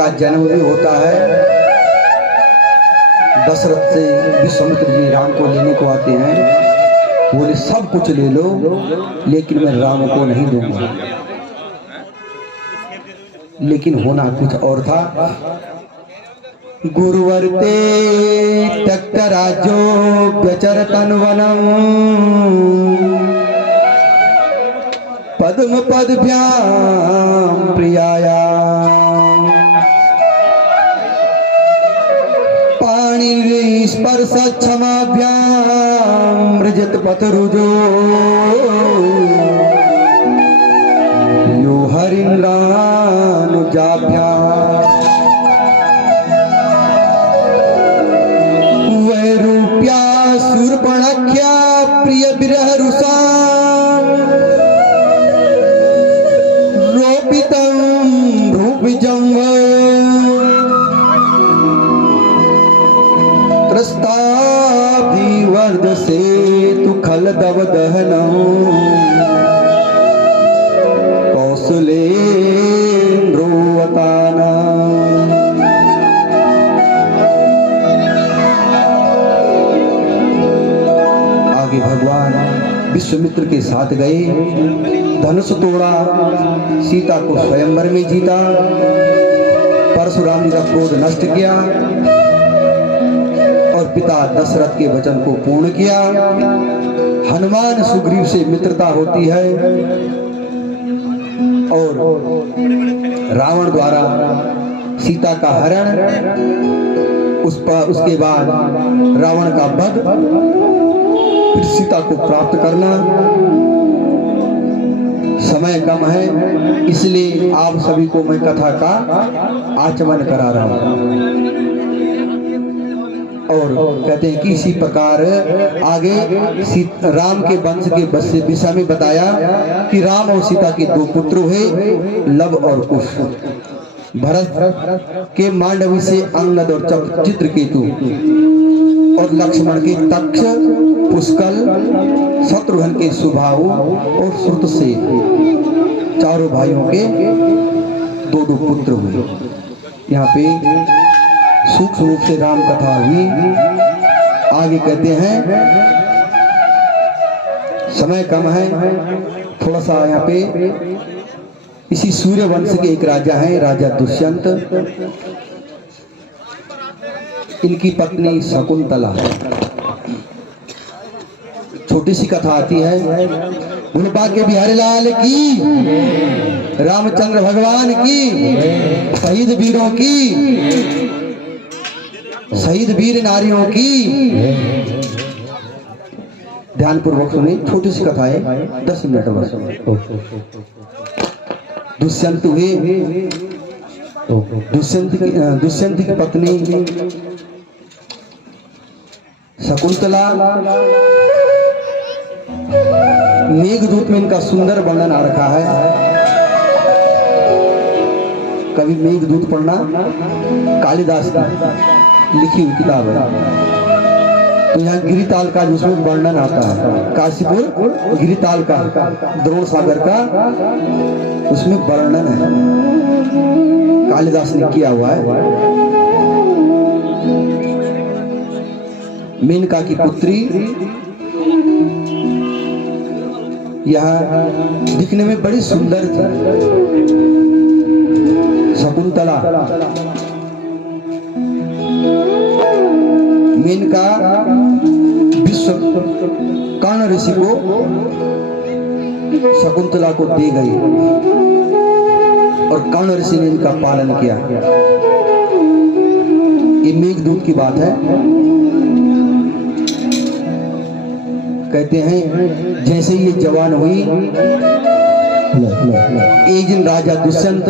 का जन्म भी होता है। दशरथ से विश्वामित्र जी राम को लेने को आते हैं, बोले सब कुछ ले लो लेकिन मैं राम को नहीं दूंगा। लेकिन होना कुछ और था। गुरुवर ते टक्कराजो व्यचर तनवनम पद्म पदभ्याम प्रियाया पाणि स्पर्श क्षमाभ्याम मृजत पथरुजो यो हरिन्द्रानुजाभ्याम वैरूप्या शूर्पणख्या प्रिय विरह रुषा रोपितं भ्रूविजं त्रस्ताभिवर्ध से तु खलदव दहनं कौशलेन्द्रोवताना। आगे भगवान विश्वामित्र के साथ गए, धनुष तोड़ा, सीता को स्वयंवर में जीता, परशुराम जी का क्रोध नष्ट किया और पिता दशरथ के वचन को पूर्ण किया। हनुमान सुग्रीव से मित्रता होती है और रावण द्वारा सीता का हरण, उसके बाद रावण का वध, फिर सीता को प्राप्त करना। समय कम है इसलिए आप सभी को मैं कथा का आचमन करा रहा हूं। और कहते हैं कि इसी प्रकार आगे राम के वंश के विषय में बताया कि राम और सीता के दो पुत्र हुए, लव और कुश। भरत के मांडवी से अंगद और चित्रकेतु, और लक्ष्मण के तक्ष, पुष्कल, शत्रुघ्न के सुबाहु और श्रुतसेन, चारों भाइयों के दो दो पुत्र हुए। यहाँ पे सूक्ष्म रूप से राम कथा हुई। आगे कहते हैं, समय कम है, थोड़ा सा यहाँ पे इसी सूर्य वंश के एक राजा हैं, राजा दुष्यंत। इनकी पत्नी शकुंतला। छोटी सी कथा आती है। गुणपा के बिहारी लाल की, रामचंद्र भगवान की, शहीद वीरों की, शहीद वीर नारियों की। ध्यानपूर्वक सुनिए, छोटी सी कथा है, 10 मिनट बस। दुष्यंत हुए, दुष्यंत की पत्नी शकुंतला। मेघदूत में इनका सुंदर वर्णन आ रखा है। कभी मेघदूत पढ़ना, कालिदास की लिखी हुई किताब है। तो यहाँ गिरिताल का जिसमें वर्णन आता है, काशीपुर गिरिताल का, द्रोण सागर का उसमें वर्णन है, कालिदास ने किया हुआ है। मेनका की पुत्री, यह दिखने में बड़ी सुंदर थी शकुंतला। मेनका कर्ण ऋषि को शकुंतला को दे गई और कर्ण ऋषि ने इनका पालन किया। ये मेघदूत की बात है। कहते हैं जैसे ये जवान हुई, एक दिन राजा दुष्यंत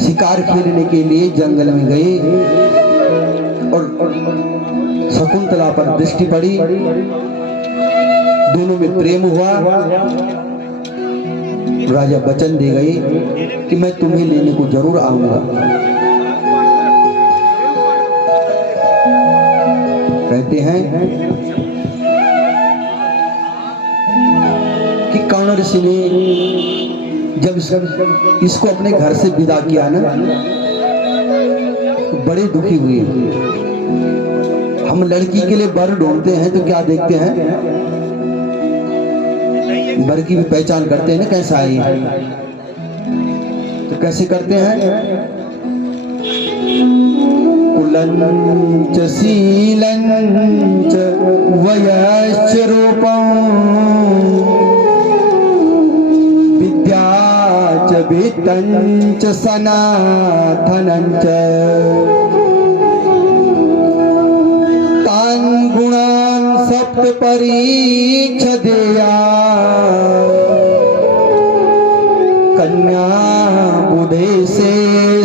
शिकार खेलने के लिए जंगल में गए और शकुंतला पर दृष्टि पड़ी। दोनों में प्रेम हुआ। राजा वचन दे गए कि मैं तुम्हें लेने को जरूर आऊंगा। कहते हैं कि कर्ण ऋषि ने जब इसको अपने घर से विदा किया ना, बड़े दुखी हुए। हम लड़की के लिए वर ढूंढते हैं तो क्या देखते हैं, वर की भी पहचान करते हैं ना कैसा है, तो कैसे करते हैं, कुलंच शीलंच वयश्च रूपं विद्याच वित्तंच सनातनंच तान् गुणान् सप्त परीक्ष देया कन्या बुधे से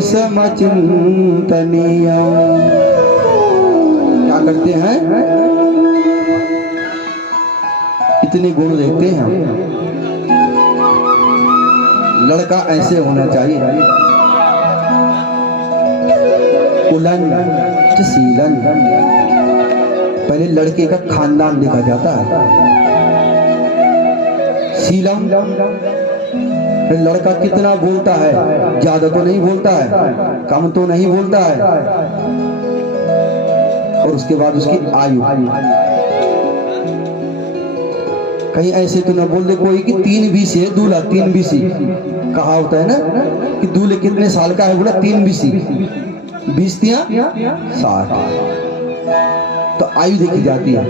समचिंतनीय। क्या करते हैं, इतने गुण देखते हैं हम। लड़का ऐसे होना चाहिए, कुलन शीलन, पहले लड़के का खानदान देखा जाता है, शीलम लड़का कितना बोलता है, ज्यादा तो नहीं बोलता है, कम तो नहीं बोलता है, और उसके बाद उसकी आयु, कहीं ऐसे तो ना बोल दे कोई कि 3 बीसी है दूल्हा, 3 बीसी कहा होता है ना कि दूल्हे कितने साल का है, बोला 3 बीसी, 20 तिया 60, तो आयु देखी जाती है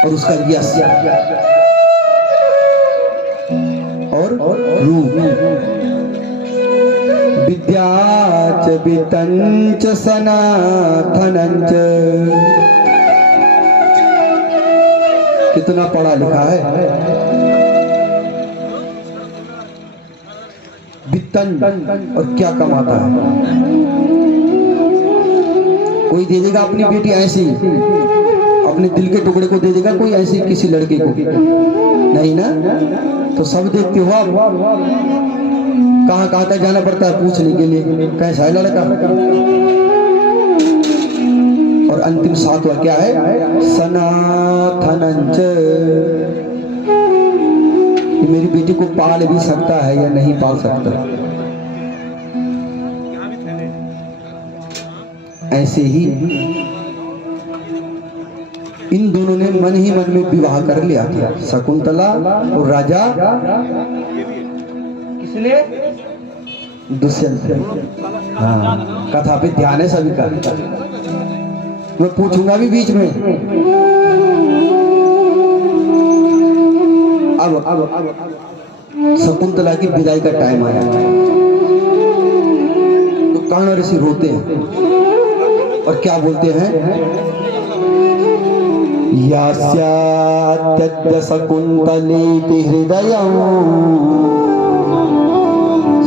और उसका यश और रूप। विद्याच वित्तंच सनातनंच, कितना पढ़ा लिखा है, वित्तन और क्या कमाता है, कोई दे देगा अपनी बेटी ऐसी, अपने दिल के टुकड़े को दे देगा कोई ऐसी किसी लड़के को, नहीं ना, तो सब देखते हो आप, कहाँ कहाँ तक जाना पड़ता है पूछने के लिए कैसा है लड़का, और अंतिम 7वां क्या है, सनातनंच, मेरी बेटी को पाल भी सकता है या नहीं पाल सकता। ऐसे ही इन दोनों ने मन ही मन में विवाह कर लिया था, शकुंतला और राजा किसने, दुष्यंत। हाँ, कथा पे ध्यान है सभी का, मैं पूछूंगा भी बीच में। अब शकुंतला की विदाई का टाइम आया तो कर्ण ऋषि रोते हैं और क्या बोलते हैं, यास्यात्यद्य शकुंतलेति हृदयं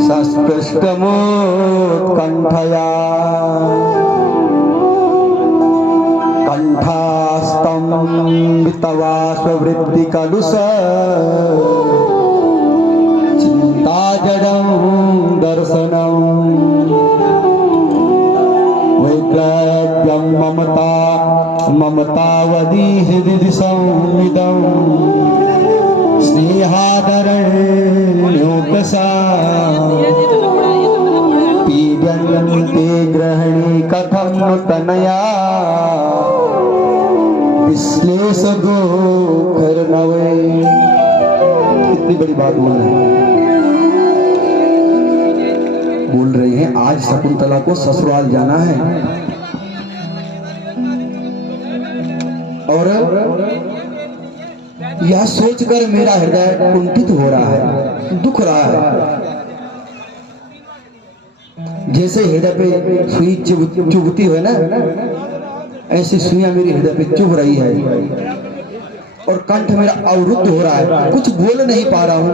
सस्पृष्टमोत्कण्ठया कंठास्तं तवा स्ववृत्तिकलुष चिन्ताजडं दर्शनं वैक्लव्यं ममतावदी हृदि संविदं स्नेहादरण्योकसा पीड्यन्ते ग्रहणी कथं तनया विश्लेष गोकर्णवे। कितनी बड़ी बात बोल रहे हैं, आज शकुंतला को ससुराल जाना है और यह सोचकर मेरा हृदय कुंठित हो रहा है, दुख रहा है, जैसे हृदय पे सुई चुभती है ना, ऐसी सुइयां मेरे हृदय पे चुभ रही है और कंठ मेरा अवरुद्ध हो रहा है, कुछ बोल नहीं पा रहा हूं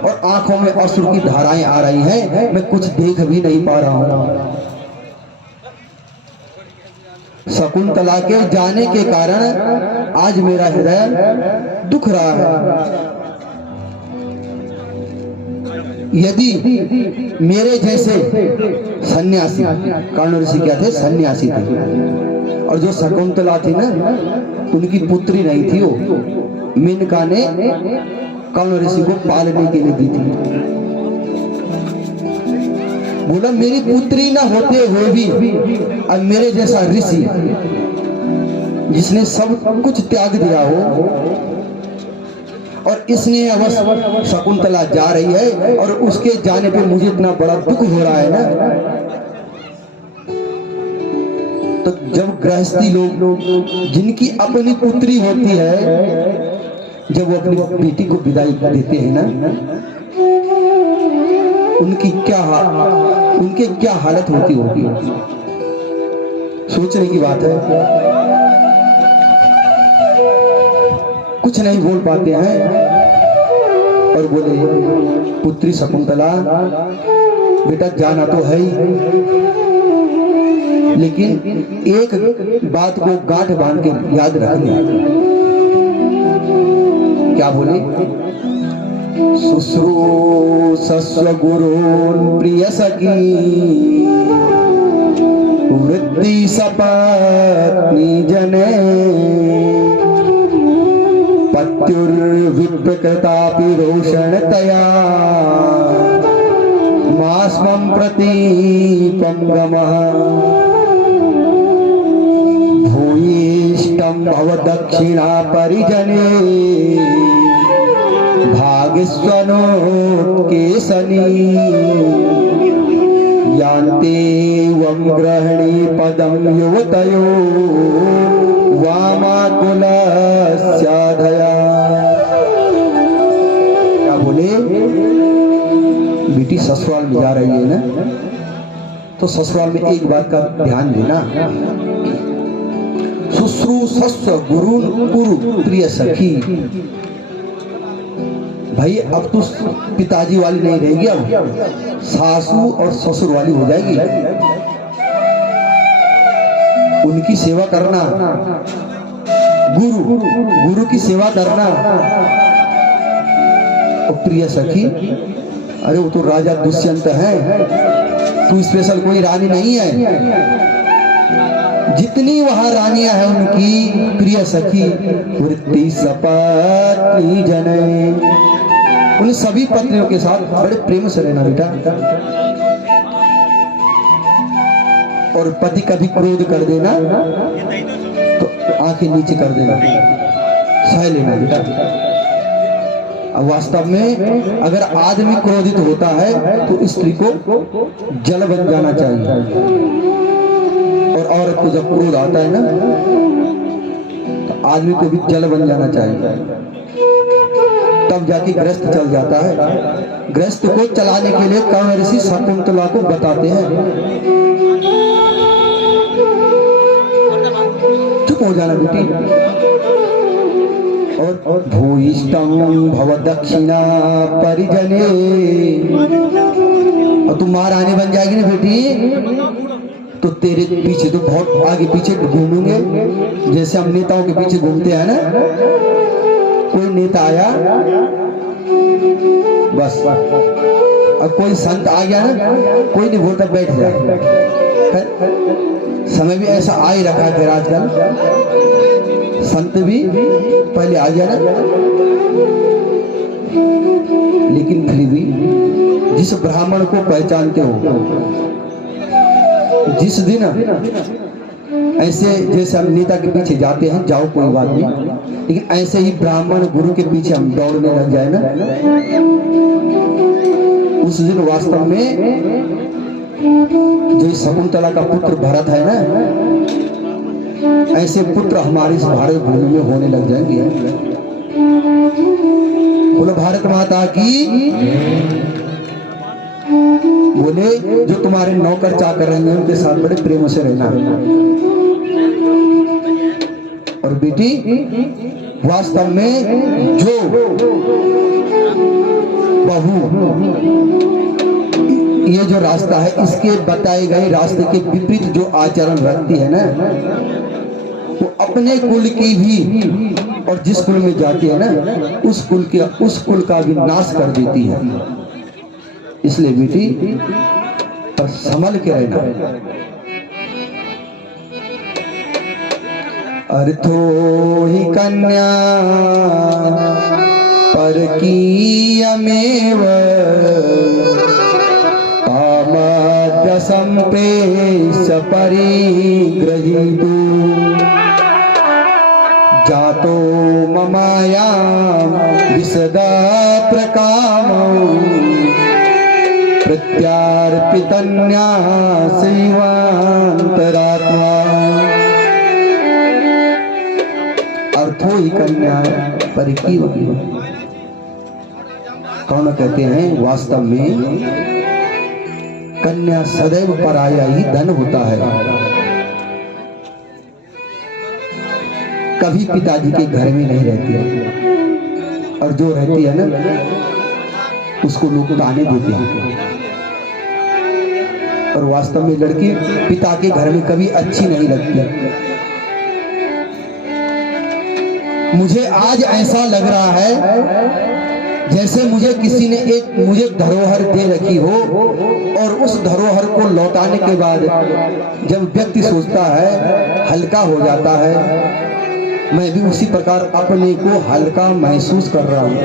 और आंखों में अश्रु की धाराएं आ रही हैं, मैं कुछ देख भी नहीं पा रहा हूं। शकुंतला के जाने के कारण आज मेरा हृदय दुख रहा है। यदि मेरे जैसे सन्यासी, कर्ण ऋषि क्या थे, सन्यासी थे, और जो शकुंतला थी ना उनकी पुत्री नहीं थी, वो मेनका ने कर्ण ऋषि को पालने के लिए दी थी। बोला मेरी पुत्री ना होते हुए भी अब मेरे जैसा ऋषि जिसने सब कुछ त्याग दिया हो और इसने अवश्य शकुंतला जा रही है और उसके जाने पे मुझे इतना बड़ा दुख हो रहा है ना। तो जब गृहस्थी लोग जिनकी अपनी पुत्री होती है जब वो अपनी बेटी को विदाई देते हैं ना उनके क्या हालत होती होगी, सोचने की बात है। कुछ नहीं बोल पाते हैं और बोले पुत्री शकुंतला बेटा जाना तो है ही, लेकिन एक बात को गांठ बांध के याद रखना। क्या बोले? शुश्रूषस्व गुरून् प्रिय सखी वृत्ति सपत्नी जने पत्युर्विप्रकृतापि रोषणतया मास्मं प्रतीपं गमः भूयिष्ठं भव दक्षिणा परिजने भागस्वनो केसनी यान्ते वं ग्रहणी पदं युवतयो वामाकुलस्याधया। क्या बोले? बेटी ससुराल में जा रही है ना तो ससुराल में एक बात का ध्यान देना, शुश्रूषस्व गुरून् कुरु प्रिय सखी। भाई अब तो पिताजी वाली नहीं रहेगी, अब सासू और ससुर वाली हो जाएगी। उनकी सेवा करना, गुरु की सेवा करना। और प्रिय सखी, अरे वो तो राजा दुष्यंत है, तू स्पेशल कोई रानी नहीं है। जितनी वहां रानियां हैं उनकी प्रिय सखी वृत्ति सपत्नी जने, उन सभी पत्नियों के साथ बड़े प्रेम से रहना बेटा। और पति कभी क्रोध कर देना तो आंखें नीचे कर देना, सह लेना बेटा। अब वास्तव में अगर आदमी क्रोधित होता है तो स्त्री को जल बन जाना चाहिए, और औरत को जब क्रोध आता है ना तो आदमी को भी जल बन जाना चाहिए, तब जाके गृहस्थ चल जाता है। गृहस्थ को चलाने के लिए कर्ण ऋषि शकुंतला को बताते हैं। चुप हो जाना बेटी। और भूयिष्ठं भव दक्षिणा परिजने, और तुम महारानी बन जाएगी ना बेटी तो तेरे पीछे तो बहुत आगे पीछे घूमेंगे, जैसे हम नेताओं के पीछे घूमते हैं ना। कोई नेता आया बस, अब कोई संत आ गया ना कोई नहीं बोलता बैठ जाए। समय भी ऐसा आ ही रखा है आजकल, संत भी पहले आ गया ना। लेकिन फिर भी जिस ब्राह्मण को पहचानते हो, जिस दिन ऐसे जैसे हम नेता के पीछे जाते हैं जाओ कोई बात नहीं, लेकिन ऐसे ही ब्राह्मण गुरु के पीछे हम दौड़ने लग जाए ना, उस दिन वास्तव में जो शकुंतला का पुत्र भरत है ना, ऐसे पुत्र हमारे इस भारत भूमि में होने लग जाएंगे। बोलो भारत माता की। बोले जो तुम्हारे नौकर चाकर रहेंगे उनके साथ बड़े प्रेम से रहना। और बेटी वास्तव में जो बहू ये जो रास्ता है इसके बताए गए रास्ते के विपरीत जो आचरण रखती है ना, वो अपने कुल की भी और जिस कुल में जाती है ना उस कुल का भी नाश कर देती है। इसलिए बेटी पर संभल के रहना। अर्थो ही कन्या परकीयमेव पामर प्रेष परिग्रहीतु जातो ममायां विसदा प्रकामौ प्रत्यार्पितन्यासेवान्तरात्मा। अर्थो ही कन्या परिकी होगी। कौन कहते हैं वास्तव में कन्या सदैव पराया ही धन होता है। कभी पिताजी के घर में नहीं रहती है, और जो रहती है ना उसको लोग ताने देते हैं। और वास्तव में लड़की पिता के घर में कभी अच्छी नहीं लगती। मुझे आज ऐसा लग रहा है जैसे मुझे किसी ने मुझे धरोहर दे रखी हो, और उस धरोहर को लौटाने के बाद जब व्यक्ति सोचता है हल्का हो जाता है, मैं भी उसी प्रकार अपने को हल्का महसूस कर रहा हूँ।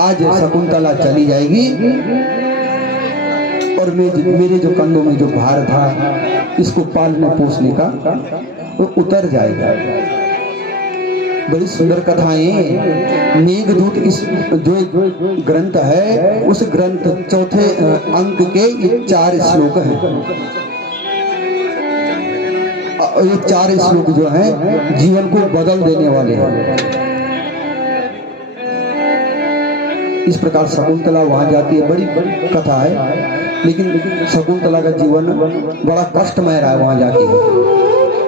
आज शकुंतला चली जाएगी और मेरे जो कंधों में जो भार था इसको पालने पोसने का वो उतर जाएगा। बड़ी सुंदर कथाएं मेघदूत इस जो ग्रंथ है उस ग्रंथ चौथे अंक के ये 4 श्लोक हैं। ये 4 श्लोक जो हैं जीवन को बदल देने वाले हैं। इस प्रकार शकुंतला वहां जाती है, बड़ी कथा है, लेकिन शकुंतला का जीवन बड़ा कष्टमय रहा है। वहां जाती है,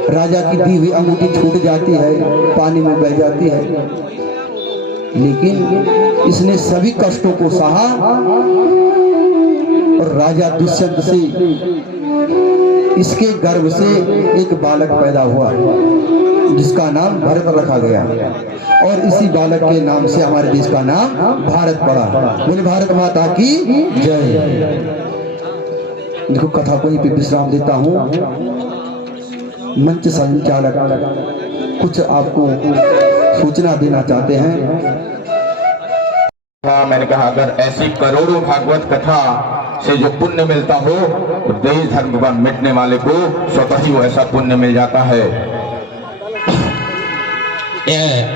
राजा की दी हुई अंगूठी छूट जाती है, पानी में बह जाती है, लेकिन इसने सभी कष्टों को सहा और राजा दुष्यंत से इसके गर्भ से एक बालक पैदा हुआ जिसका नाम भरत रखा गया, और इसी बालक के नाम से हमारे देश का नाम भारत पड़ा। बोले भारत माता की जय। देखो कथा को ही पे विश्राम देता हूँ। मंच संचालक कुछ आपको सूचना देना चाहते हैं। मैंने कहा अगर ऐसी करोड़ों भागवत कथा से जो पुण्य मिलता हो तो देश धर्म पर मिटने वाले को स्वतः ही ऐसा पुण्य मिल जाता है।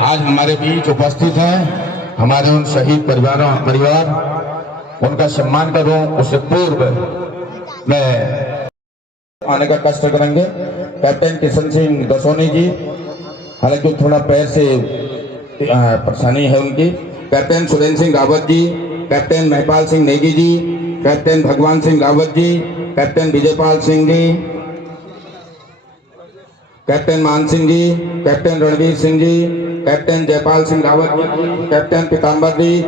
आज हमारे बीच उपस्थित हैं हमारे उन शहीद परिवार, उनका सम्मान करूं उससे पूर्व मैं आने का कष्ट करेंगे कैप्टन किशन सिंह दसोनी जी, हालांकि थोड़ा पैर से परेशानी है उनकी, captain Surendra Singh Rawat ji, captain Mahipal Singh Negi ji, captain भगवान सिंह रावत जी, कैप्टन विजयपाल सिंह जी, कैप्टन मान Singh ji, captain Ranveer Singh ji, captain Jaipal Singh Rawat ji, captain पीताम्बर जी,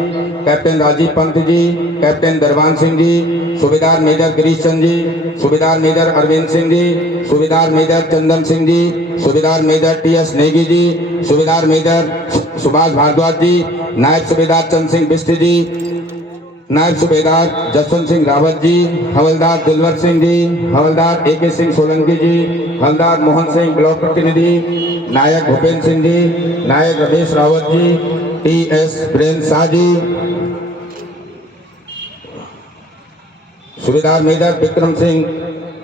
कैप्टन राजीव पंत जी, कैप्टन दरबान सिंह जी, सूबेदार मेजर गिरीश चंद जी, सूबेदार मेजर अरविंद सिंह जी, सूबेदार मेजर चंदन सिंह जी, सूबेदार मेजर टी.एस. नेगी जी, सूबेदार मेजर सुभाष भारद्वाज जी, नायब सूबेदार चंद सिंह बिष्ट जी, नायब सूबेदार जसवंत सिंह रावत जी, हवलदार दिलवर सिंह जी, हवलदार ए.के. सिंह सोलंकी जी, हवलदार मोहन सिंह ब्लॉक प्रतिनिधि, नायक भूपेंद्र सिंह जी, नायक रमेश रावत जी, टी.एस. प्रेम शाह जी, सूबेदार मेजर विक्रम सिंह,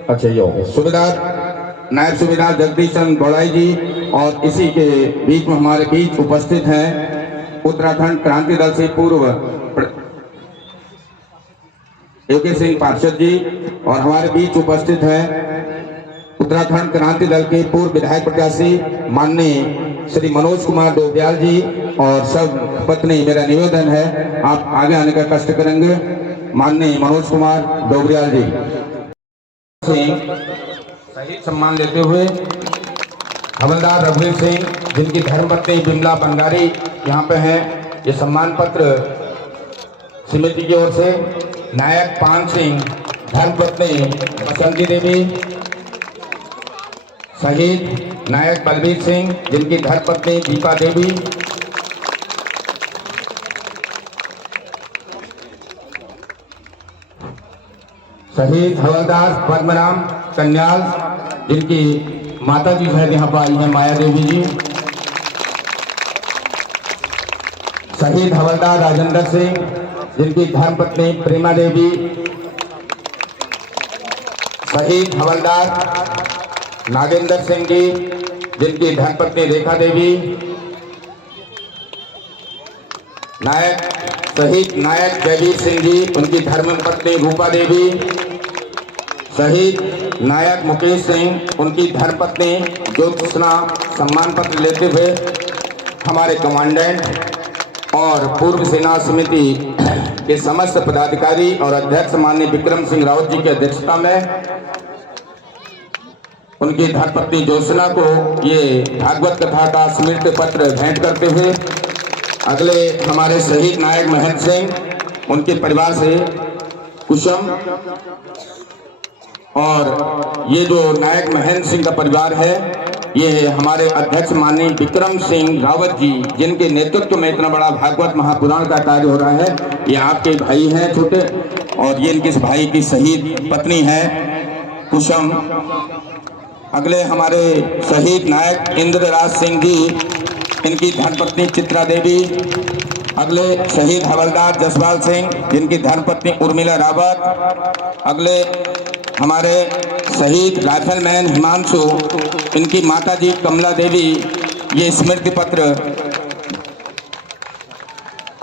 अच्छा यो सूबेदार नायब सूबेदार जगदीश चंद्र बड़ाई जी, और इसी के बीच में हमारे बीच उपस्थित हैं उत्तराखंड क्रांति दल से पूर्व ए.के. सिंह पार्षद जी, और हमारे बीच उपस्थित हैं उत्तराखंड क्रांति दल के पूर्व विधायक प्रत्याशी माननीय श्री मनोज कुमार डोबियाल जी, और सब पत्नी मेरा निवेदन है आप आगे आने का कष्ट करेंगे। माननीय मनोज कुमार डोबियाल जी सही सम्मान लेते हुए हवलदार रघुवीर सिंह, जिनकी धर्मपत्नी बिमला बंगारी यहाँ पे हैं, ये सम्मान पत्र समिति की ओर से, नायक पान सिंह, धर्मपत्नी बसंती देवी, शहीद नायक बलबीर सिंह, जिनकी धर्मपत्नी दीपा देवी, शहीद हवलदार पद्मराम कन्याल, जिनकी माता जी शायद यहाँ पर आई है माया देवी जी, शहीद हवलदार राजेंद्र सिंह, जिनकी धर्मपत्नी प्रेमा देवी, शहीद हवलदार नागेंद्र सिंह जी, जिनकी धर्मपत्नी रेखा देवी, शहीद नायक जयवीर सिंह जी, उनकी धर्मपत्नी रूपा देवी, शहीद नायक मुकेश सिंह, उनकी धर्मपत्नी ज्योत्सना, सम्मान पत्र लेते हुए हमारे कमांडेंट और पूर्व सेना समिति के समस्त पदाधिकारी और अध्यक्ष माननीय विक्रम सिंह रावत जी की अध्यक्षता में उनकी धर्मपत्नी ज्योत्सना को ये भागवत कथा का स्मृति पत्र भेंट करते हुए अगले हमारे शहीद नायक महेंद्र सिंह, उनके परिवार से कुसुम, और ये जो नायक महेंद्र सिंह का परिवार है, ये हमारे अध्यक्ष माननीय विक्रम सिंह रावत जी, जिनके नेतृत्व में इतना बड़ा भागवत महापुराण का कार्य हो रहा है, ये आपके भाई हैं छोटे, और ये इनके भाई की शहीद पत्नी है कुसुम। अगले हमारे शहीद नायक इंद्रराज सिंह जी, इनकी धर्मपत्नी चित्रा देवी। अगले शहीद हवलदार जसपाल सिंह, जिनकी धर्मपत्नी उर्मिला रावत। अगले हमारे शहीद राइफलमैन हिमांशु, इनकी माताजी कमला देवी, ये स्मृति पत्र।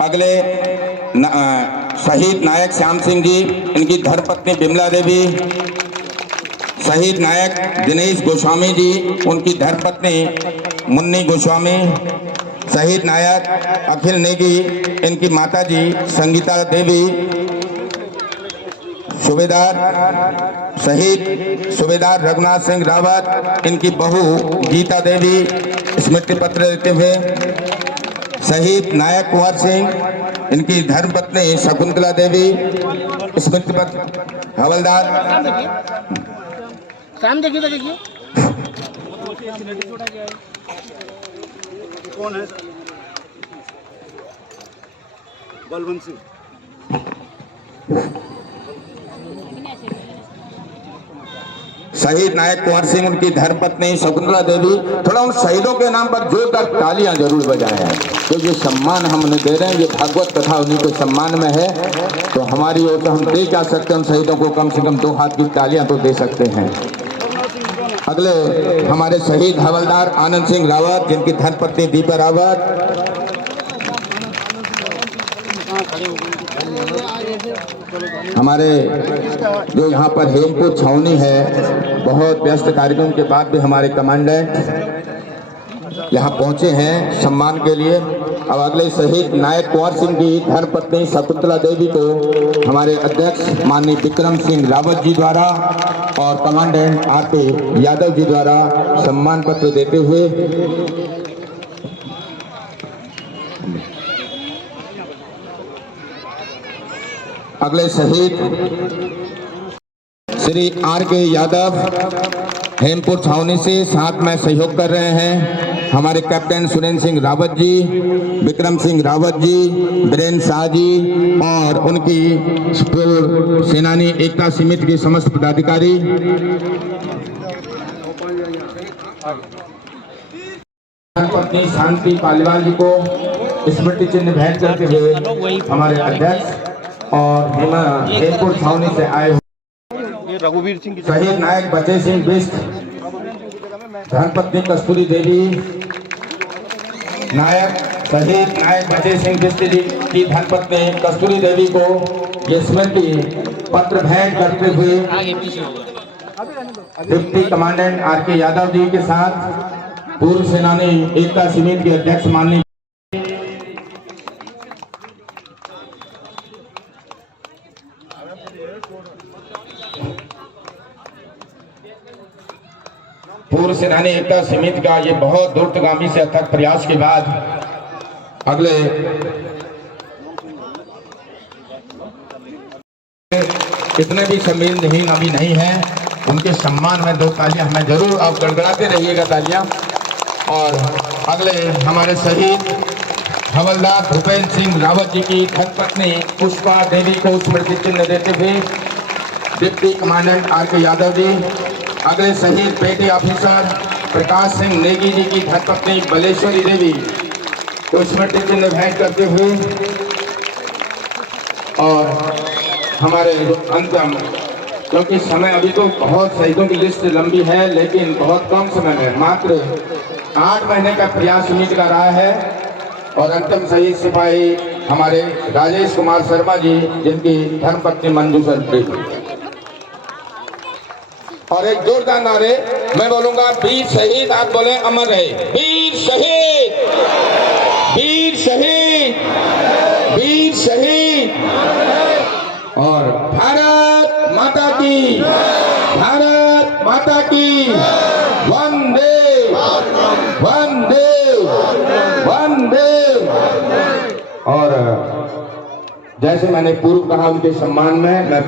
अगले शहीद नायक श्याम सिंह जी, इनकी धर्मपत्नी बिमला देवी। शहीद नायक दिनेश गोस्वामी जी, उनकी धर्मपत्नी मुन्नी गोस्वामी। शहीद नायक अखिल नेगी, इनकी माताजी संगीता देवी। शहीद सूबेदार रघुनाथ सिंह रावत, इनकी बहू गीता देवी, स्मृति पत्र देते हुए। शहीद नायक कुंवर सिंह, इनकी धर्मपत्नी शकुंतला देवी, स्मृति पत्र। हवलदार सामने देखिए तो देखिए कौन है? बलवंत सिंह। शहीद नायक कुंवर सिंह, उनकी धर्मपत्नी शकुंतला देवी। थोड़ा उन शहीदों के नाम पर जोरदार तालियां जरूर बजाएं, तो ये सम्मान हमने दे रहे हैं, ये भागवत कथा उन्हीं के सम्मान में है, तो हमारी ओर से हम दे जा सकते हैं उन शहीदों को कम से कम 2 हाथ की तालियां तो दे सकते हैं। अगले हमारे शहीद हवलदार आनंद सिंह रावत, जिनकी धर्मपत्नी दीपा रावत। हमारे जो यहाँ पर हेमपुर छावनी है, बहुत व्यस्त कार्यक्रम के बाद भी हमारे कमांडेंट यहाँ पहुँचे हैं सम्मान के लिए। अब अगले शहीद नायक कुंवर सिंह की धर्मपत्नी शकुंतला देवी को हमारे अध्यक्ष माननीय विक्रम सिंह रावत जी द्वारा और कमांडेंट आरके यादव जी द्वारा सम्मान पत्र देते हुए अगले शहीद श्री आरके यादव हेमपुर छावनी से साथ में सहयोग कर रहे हैं। हमारे कैप्टन सुरेंद्र सिंह रावत जी, विक्रम सिंह रावत जी, बीरेंद्र शाह जी और उनकी पूर्व सेनानी एकता समिति के समस्त पदाधिकारी। पत्नी शांति पालीवाल जी को स्मृति चिन्ह भेंट करते हुए हमारे अध्यक्ष और हेमपुर छावनी से आए हुए रघुवीर सिंह शहीद नायक बचे सिंह बिष्ट, धर्मपत्नी कस्तूरी देवी। शहीद नायक बचे सिंह बिष्ट जी की धर्मपत्नी कस्तूरी देवी को ये स्मृति पत्र भेंट करते हुए deputy commandant R K Yadav ji के साथ पूर्व सेनानी एकता समिति के अध्यक्ष माननीय पूर्व सेनानी एकता समिति का ये बहुत दूरगामी से अथक प्रयास के बाद अगले इतने भी संवेदनहीन अभी नहीं है, उनके सम्मान में 2 तालियां हमें जरूर आप गड़गड़ाते रहिएगा तालियां। और अगले हमारे शहीद हवलदार भूपेंद्र सिंह रावत जी की धर्मपत्नी पुष्पा देवी को स्मृति चिन्ह देते हुए deputy commandant R K Yadav ji. अगले शहीद पेटी ऑफिसर प्रकाश सिंह नेगी जी की धर्मपत्नी बलेश्वरी देवी को स्मृति चिन्ह भेंट करते हुए और हमारे अंतिम क्योंकि समय अभी तो बहुत शहीदों की लिस्ट लंबी है, लेकिन बहुत कम समय में मात्र 8 महीने का प्रयास उम्मीद का रहा है। और अंतिम शहीद सिपाही हमारे राजेश कुमार शर्मा जी, जिनकी धर्मपत्नी मंजू सरप्रीत। और एक जोरदार नारे मैं बोलूंगा, वीर शहीद, आप बोले अमर रहे। वीर शहीद, वीर शहीद, वीर शहीद। और भारत माता की, भारत माता की, वंदे वंदे वंदे। और जैसे मैंने पूर्व कहा, उनके सम्मान में मैं